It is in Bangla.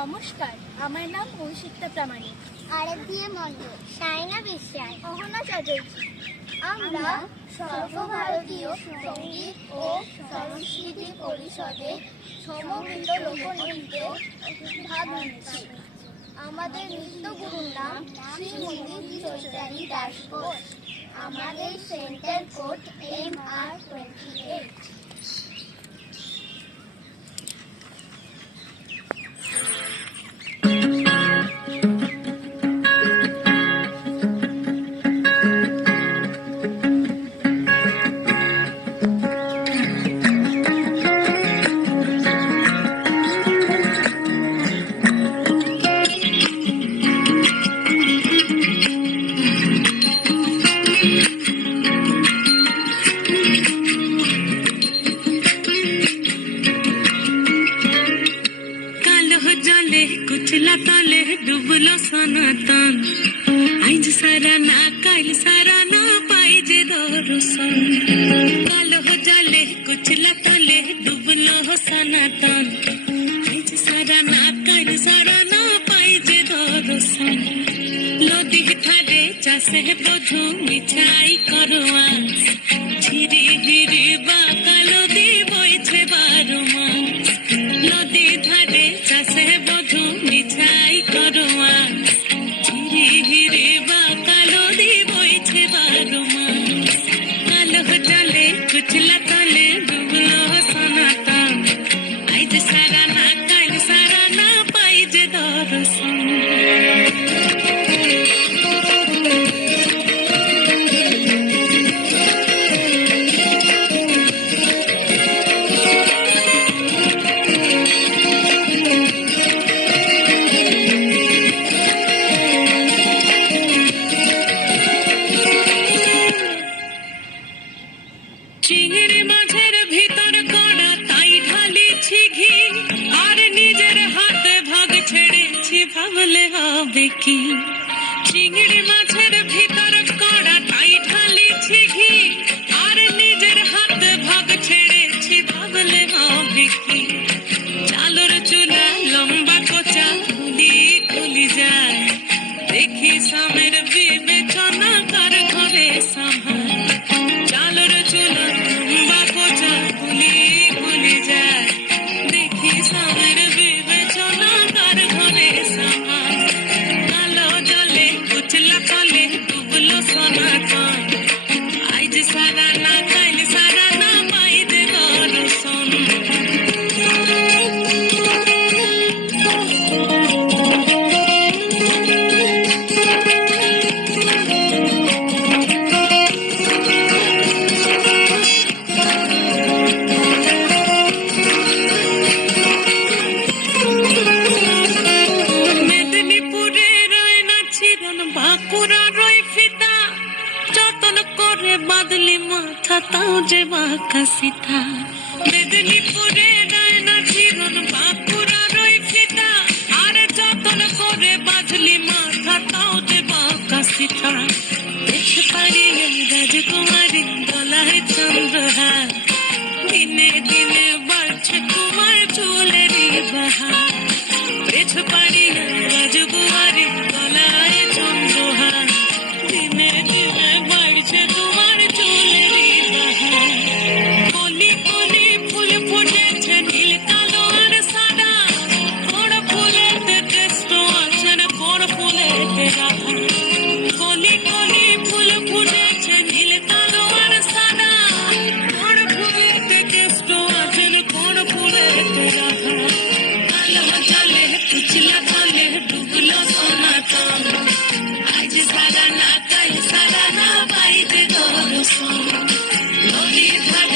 নমস্কার, আমার নাম কৌশিকতা প্রামাণিক, আরাধ্যা মণ্ডল, সায়না বিশ্বাস, অহনা চ্যাটার্জি। আমরা সর্বভারতীয় সঙ্গীত ও সংস্কৃতি পরিষদের সমবেত লোকনৃত্যে ভাগ নিচ্ছি। আমাদের নৃত্য গুরুর নাম শ্রীমতী চৈতালি দাস ঘোষ। আমাদের সেন্টার কোড MR28। कुचला ताले डुबलो सनातन आज सारा ना काल सारा ना पाइजे दर्शन कालो जाले कुचला ताले डुबलो सनातन आज सारा ना काल सारा ना पाइजे दर्शन नदी ठारे चासे बधु मिठाई करवा झिरी हिरी बा कालो दी बइछे बारो मास नदी ধারে চাষে বধু মিঠাই করোয়া ঝিরি হিরে বা কালো দি বইছে বারো মাস কালো জালে কুচলা তালে ডুবলো সনাতন আইজ সারা না কাল সারা না পাইজে দর্শন চিংড়ি মাছের ভিতর কড়া তাই ঢালিছি ঘি আর নিজের হাতে ভাগ ছেড়েছি ভাবলে হবে কি চিংড়ি মাছের ভিতর কড়া তাই ঢালিছি ঘি আর নিজের হাতে ভাগ ছেড়েছি ভাবলে হবে কি চালর চুলা লম্বা কোচা খুলি যায় দেখি সামের বিবেচনা কার ঘরে সামাল চালর চুলা লম্বা কোচা খুলি যায় দেখি সামের বিবেচনা কার ঘরে সামাল কালো জলে কুচলা তলে ডুবলো সনাতন আজ সারা না কাল সারা না পাইতে দর্শন মেদিনীপুরে রয় না ছিরন বাঁকুড়া রয় ফিতা যতন করে বাদলি মাথা তাও যে বাঁকা সিথা মেদিনীপুরে রয় না ছিরন বাঁকুড়া রয় ফিতা আর যতন করে বাদলি মাথা তাও যে বাঁকা সিথা দেখতে পারি রাজকুমারী গলায় চন্দ্রহার দিনে দিনে বাড়ছে তোমার চুলেরই বাহার দেখতে পারি রাজকুমারী গলায় চন্দ্রহার দিনে দিনে বাড়ছে তোমার চুলেরই বাহার কলি কলি ফুল ফুটেছে নীল কালো আর সাদা বড় ফুলেতে টেস্ট আছে বড় ফুলেতে রাধা কলি কলি ফুল ফুটেছে নীল কালো আর সাদা বড় ফুলেতে টেস্ট আছে বড় ফুলেতে রাধা কালো জলে কুচলা তলে ডুবলো সনাতন আজ সারা না কাল সারা না পাইতে দর্শন নদীর ধারে